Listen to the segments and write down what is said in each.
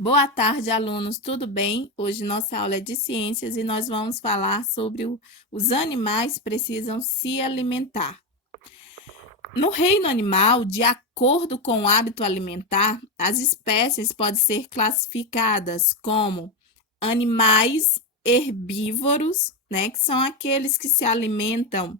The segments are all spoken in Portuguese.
Boa tarde, alunos, tudo bem? Hoje nossa aula é de ciências e nós vamos falar sobre os animais precisam se alimentar. No reino animal, de acordo com o hábito alimentar, as espécies podem ser classificadas como animais herbívoros, né, que são aqueles que se alimentam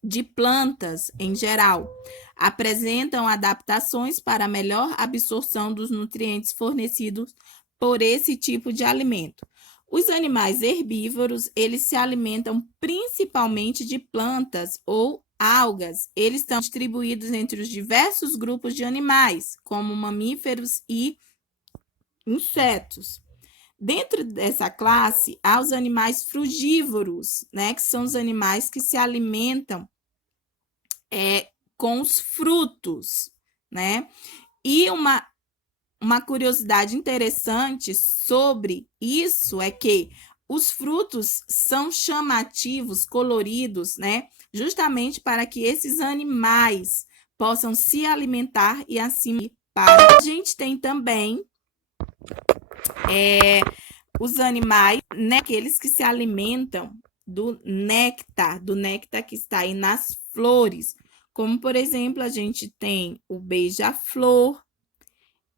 de plantas em geral, apresentam adaptações para melhor absorção dos nutrientes fornecidos por esse tipo de alimento. Os animais herbívoros, eles se alimentam principalmente de plantas ou algas. Eles estão distribuídos entre os diversos grupos de animais, como mamíferos e insetos. Dentro dessa classe, há os animais frugívoros, né, que são os animais que se alimentam com os frutos, né? E uma curiosidade interessante sobre isso é que os frutos são chamativos, coloridos, né? Justamente para que esses animais possam se alimentar e assim para. A gente tem também os animais, né, aqueles que se alimentam do néctar que está aí nas flores. Como, por exemplo, a gente tem o beija-flor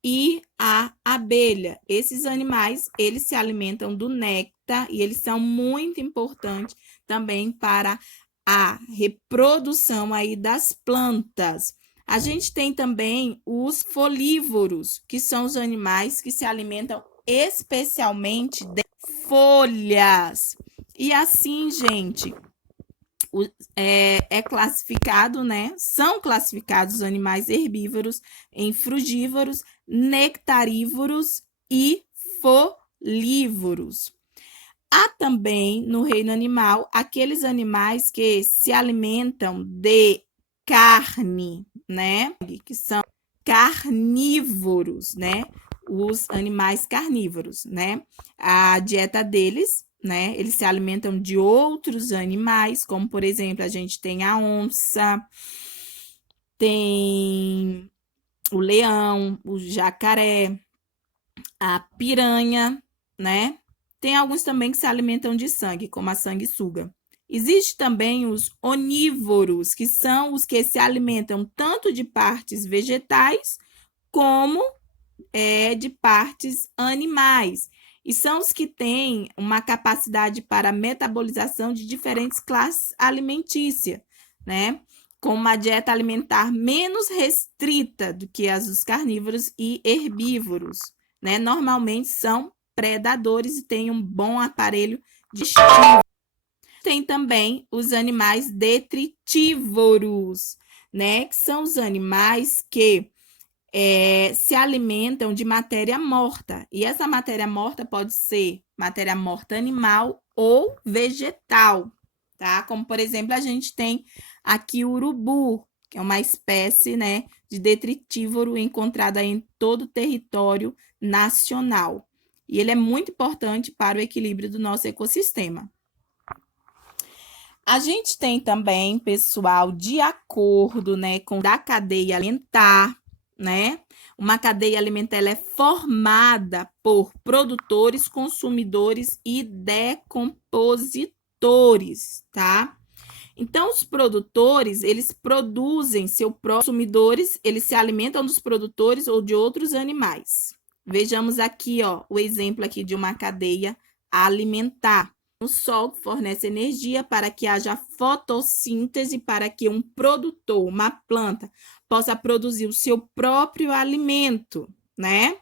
e a abelha. Esses animais, eles se alimentam do néctar e eles são muito importantes também para a reprodução aí das plantas. A gente tem também os folívoros, que são os animais que se alimentam especialmente de folhas. E assim, gente, é classificado, né? São classificados os animais herbívoros em frugívoros, nectarívoros e folívoros. Há também no reino animal aqueles animais que se alimentam de carne, né? Que são carnívoros, né? Os animais carnívoros, né? A dieta deles, né? Eles se alimentam de outros animais, como por exemplo, a gente tem a onça, tem o leão, o jacaré, a piranha, né? Tem alguns também que se alimentam de sangue, como a sanguessuga. Existe também os onívoros, que são os que se alimentam tanto de partes vegetais como de partes animais. E são os que têm uma capacidade para metabolização de diferentes classes alimentícias, né? Com uma dieta alimentar menos restrita do que as dos carnívoros e herbívoros, né? Normalmente são predadores e têm um bom aparelho digestivo. Tem também os animais detritívoros, né? Que são os animais que se alimentam de matéria morta. E essa matéria morta pode ser matéria morta animal ou vegetal, tá? Como, por exemplo, a gente tem aqui o urubu, que é uma espécie, né, de detritívoro encontrada em todo o território nacional. E ele é muito importante para o equilíbrio do nosso ecossistema. A gente tem também, pessoal, de acordo, né, com da cadeia alimentar, né? Uma cadeia alimentar ela é formada por produtores, consumidores e decompositores, tá? Então, os produtores, eles produzem seus consumidores, eles se alimentam dos produtores ou de outros animais. Vejamos aqui, ó, o exemplo aqui de uma cadeia alimentar. O sol fornece energia para que haja fotossíntese, para que um produtor, uma planta, possa produzir o seu próprio alimento, né?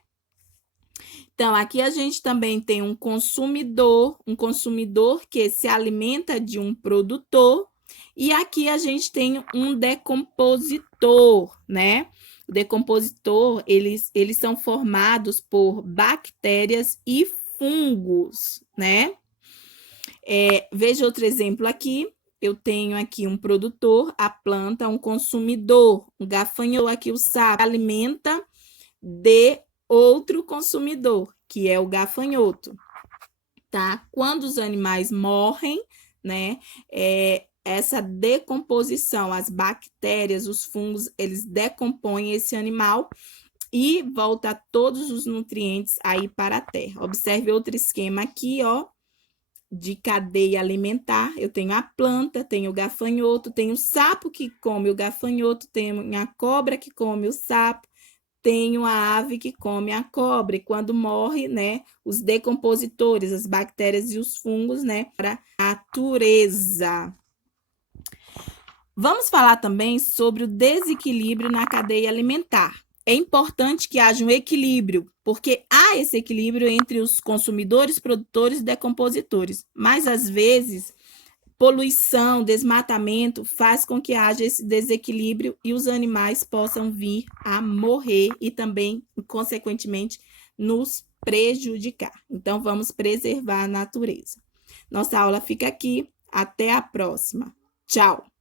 Então, aqui a gente também tem um consumidor que se alimenta de um produtor, e aqui a gente tem um decompositor, né? O decompositor, eles são formados por bactérias e fungos, né? Veja outro exemplo aqui. Eu tenho aqui um produtor, a planta, um consumidor, um gafanhoto, aqui o sapo, alimenta de outro consumidor, que é o gafanhoto, tá? Quando os animais morrem, né, essa decomposição, as bactérias, os fungos, eles decompõem esse animal e volta todos os nutrientes aí para a terra. Observe outro esquema aqui, ó, de cadeia alimentar. Eu tenho a planta, tenho o gafanhoto, tenho o sapo que come o gafanhoto, tenho a cobra que come o sapo, tenho a ave que come a cobra. E quando morre, né, os decompositores, as bactérias e os fungos, né, para a natureza. Vamos falar também sobre o desequilíbrio na cadeia alimentar. É importante que haja um equilíbrio, porque há esse equilíbrio entre os consumidores, produtores e decompositores. Mas, às vezes, poluição, desmatamento faz com que haja esse desequilíbrio e os animais possam vir a morrer e também, consequentemente, nos prejudicar. Então, vamos preservar a natureza. Nossa aula fica aqui. Até a próxima. Tchau!